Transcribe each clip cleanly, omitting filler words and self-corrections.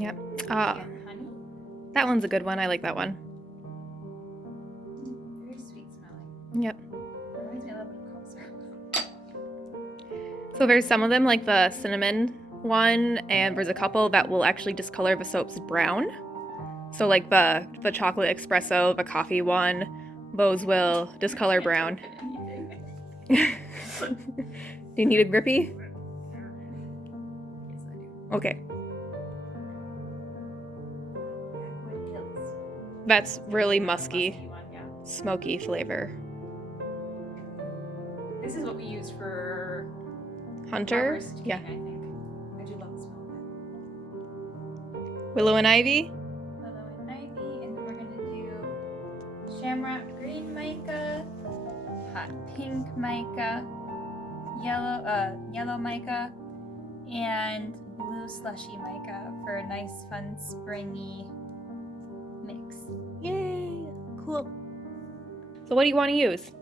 Yep. Honey. That one's a good one. I like that one. Very sweet smelling. Yep. Reminds me a little bit of cough syrup. So there's some of them, like the cinnamon one, and there's a couple that will actually discolor the soaps brown. So like the chocolate espresso, the coffee one, those will discolor brown. Do you need a grippy? Yes, I do. Okay. Backwood Hills. That's really musky, One, yeah. smoky flavor. This is what we use for Hunter? flowers to Yeah. king, I think. I do love the smell of Willow and ivy? that. Willow and ivy, and then we're gonna do shamrock green mica, hot pink mica, yellow mica, and blue slushy mica for a nice, fun, springy mix. Yay! Cool. So what do you want to use?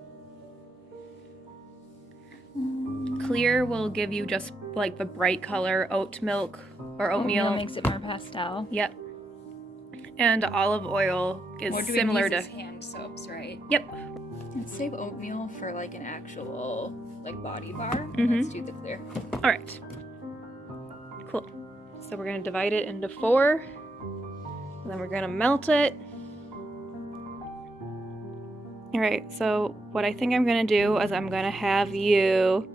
Clear will give you just like the bright color oat milk or oatmeal. makes it more pastel. Yep. And olive oil is We're doing similar these to. as hand soaps, right? Yep. Let's save oatmeal for like an actual like body bar. Mhm. Let's do the clear. All right. Cool. So we're gonna divide it into 4, and then we're gonna melt it. All right. So what I think I'm gonna do is I'm gonna have you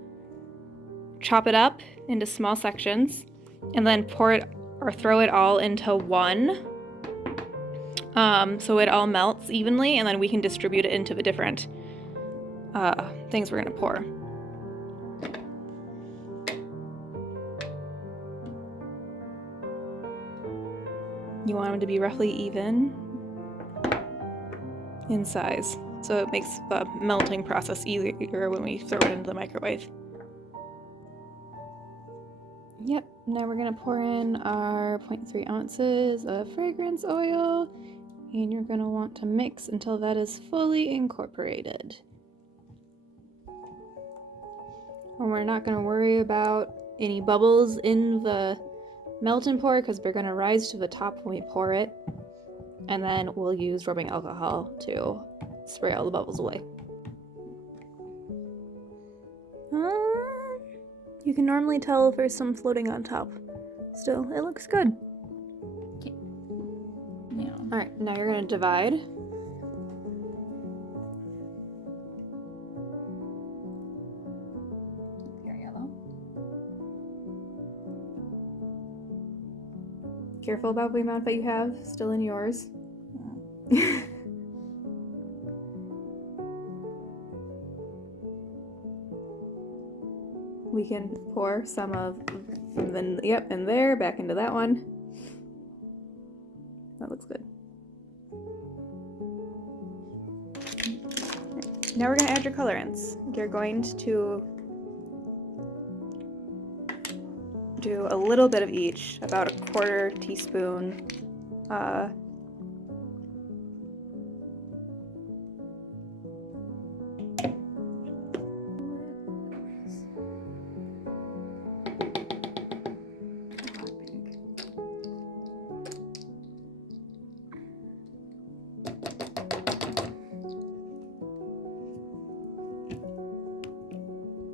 chop it up into small sections, and then pour it or throw it all into one. So it all melts evenly, and then we can distribute it into the different things we're gonna pour. You want them to be roughly even in size, so it makes the melting process easier when we throw it into the microwave. Yep, now we're gonna pour in our 0.3 ounces of fragrance oil, and you're gonna want to mix until that is fully incorporated. And we're not gonna worry about any bubbles in the melt and pour because they're gonna rise to the top when we pour it. And then we'll use rubbing alcohol to spray all the bubbles away. You can normally tell if there's some floating on top. Still, it looks good. Yeah. All right, now you're gonna divide. Pure yellow. Careful about the amount that you have still in yours. We can pour some of, and then, yep, in there, back into that one. That looks good. Now we're gonna add your colorants. You're going to do a little bit of each, about a 1/4 teaspoon.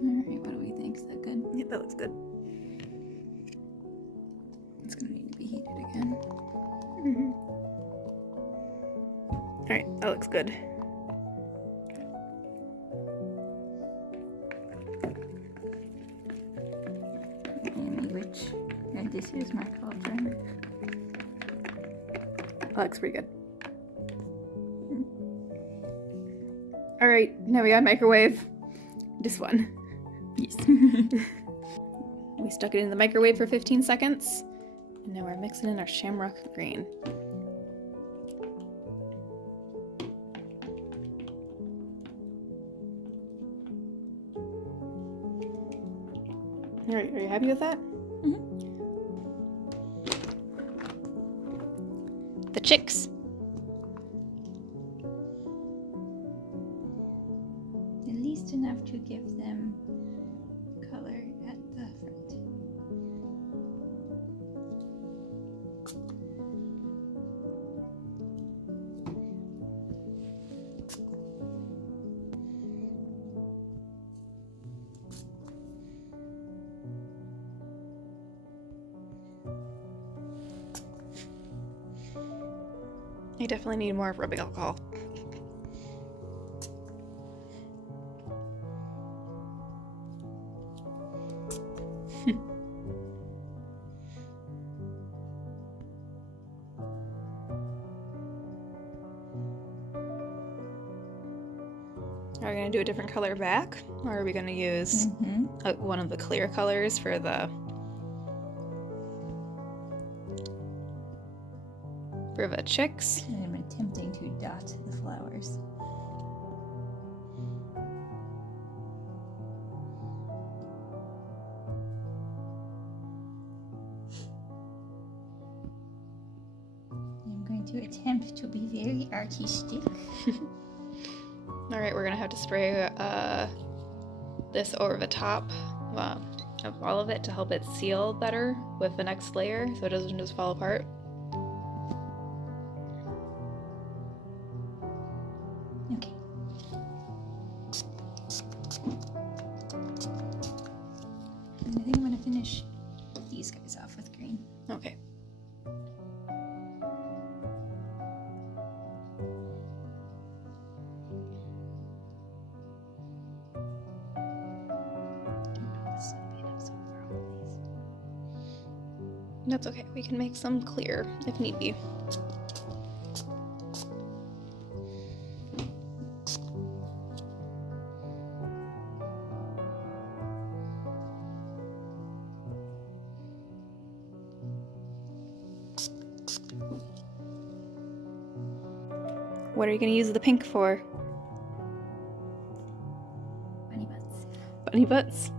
Alright, what do we think? Is that good? Yep, that looks good. It's gonna need to be heated again. Mm-hmm. All right, that looks good. Amy, which this is my cauldron. That looks pretty good. All right, now we got microwave. This one. Yes. We stuck it in the microwave for 15 seconds, and now we're mixing in our shamrock green. All right, are you happy with that? Mhm. The chicks. At least enough to give them color at the front. I definitely need more rubbing alcohol. Are we gonna do a different color back, or are we gonna use one of the clear colors for the chicks? I'm attempting to dot the flowers. I'm going to attempt to be very artistic. All right, we're gonna have to spray this over the top of all of it to help it seal better with the next layer so it doesn't just fall apart. Okay. And I think I'm gonna finish these guys off with green. Okay. That's okay, we can make some clear if need be. What are you going to use the pink for? Bunny butts. Bunny butts?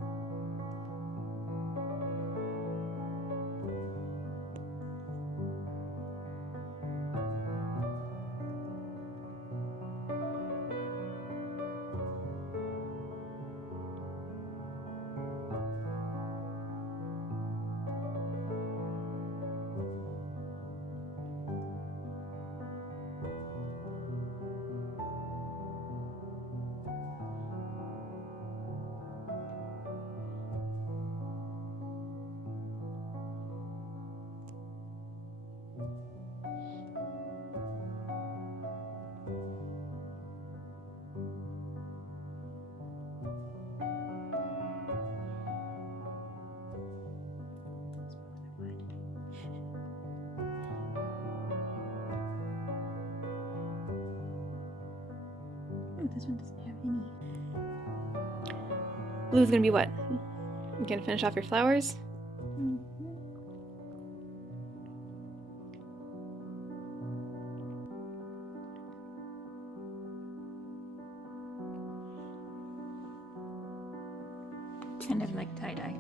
Oh, this one doesn't have any. Blue's going to be what? You going to finish off your flowers? Kind of like tie-dye.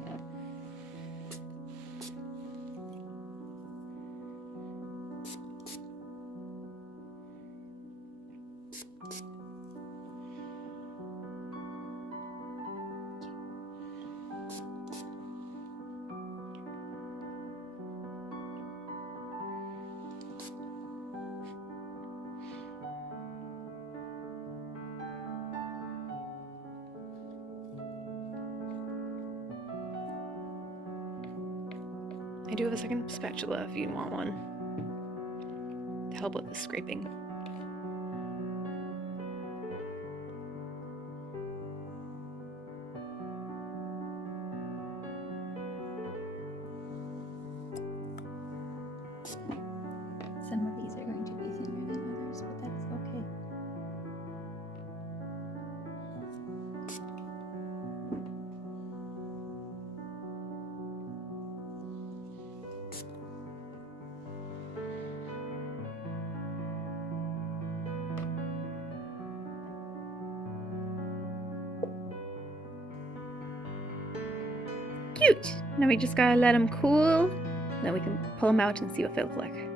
I do have a second spatula if you want one to help with the scraping. Some of these are going to be thinner than others, but that's okay. Cute! Now we just gotta let them cool, then we can pull them out and see what they look like.